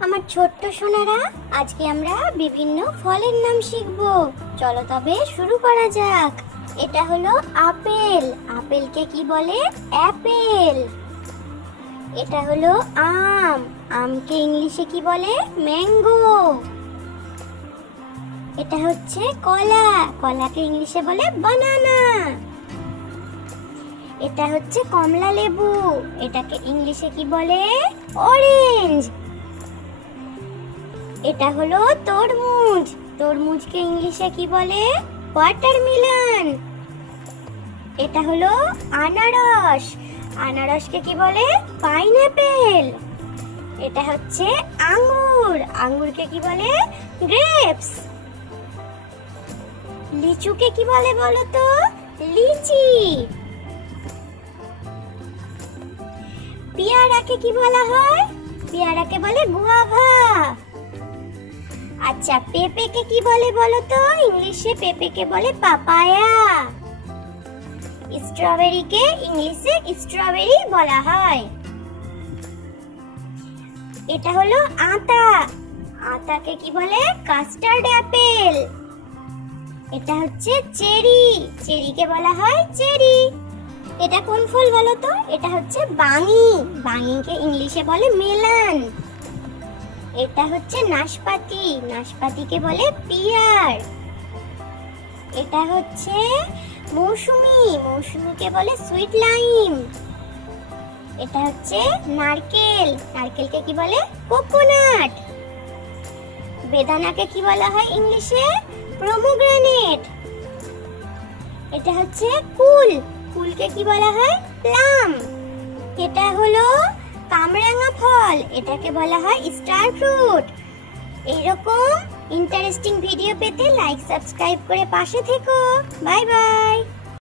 আমার ছোট্ট সোনারা, আজকে আমরা বিভিন্ন ফলের নাম শিখব। চলো তবে শুরু করা যাক। এটা হলো আপেল। আপেলকে কি বলে? অ্যাপেল। এটা হলো আম। আমকে ইংলিশে কি বলে? ম্যাঙ্গো। এটা হচ্ছে কলা। কলাকে ইংলিশে বলে বানানা। এটা হচ্ছে কমলা লেবু। এটাকে ইংলিশে কি বলে? অরেঞ্জ। এটা হলো তরমুজ। তরমুজকে ইংলিশে কি বলে? ওয়াটারমেলন। এটা হলো আনারস। আনারসকে কি বলে? পাইনাপেল। এটা হচ্ছে আঙ্গুর। আঙ্গুরকে কি বলে? গ্রেপস। লিচুকে কি বলে বলো তো? লিচি। পেয়ারাকে কি বলা হয়? পেয়ারাকে বলে গুয়াভা। আচ্ছা, পেঁপেকে কি বলে বলো তো? ইংলিশে পেঁপেকে বলে পাপায়া। স্ট্রবেরিকে ইংলিশে স্ট্রবেরি বলা হয়। এটা হলো আতা। আতাকে কি বলে? Custard Apple. এটা হচ্ছে চেরি। চেরিকে বলা হয় চেরি। এটা কোন ফল বলো তো? এটা হচ্ছে বাঙি। বাঙিকে ইংলিশে বলে মেলন। এটা হচ্ছে নাশপাতি। নাশপাতিকে বলে পিয়ার। এটা হচ্ছে মৌসুমী। মৌসুমীকে বলে সুইট লাইম। এটা হচ্ছে নারকেল। নারকেলকে কি বলে? কোকোনাট। বেদানাকে কি বলা হয় ইংলিশে? প্রোমোগ্রানেট। এটা হচ্ছে কুল। কুলকে কি বলা হয়? প্লাম। এটা হলো কামরাঙা ফল। এটাকে বলা হয় স্টার ফ্রুট। এইরকম ইন্টারেস্টিং ভিডিও পেতে লাইক সাবস্ক্রাইব করে পাশে থেকো। Bye bye.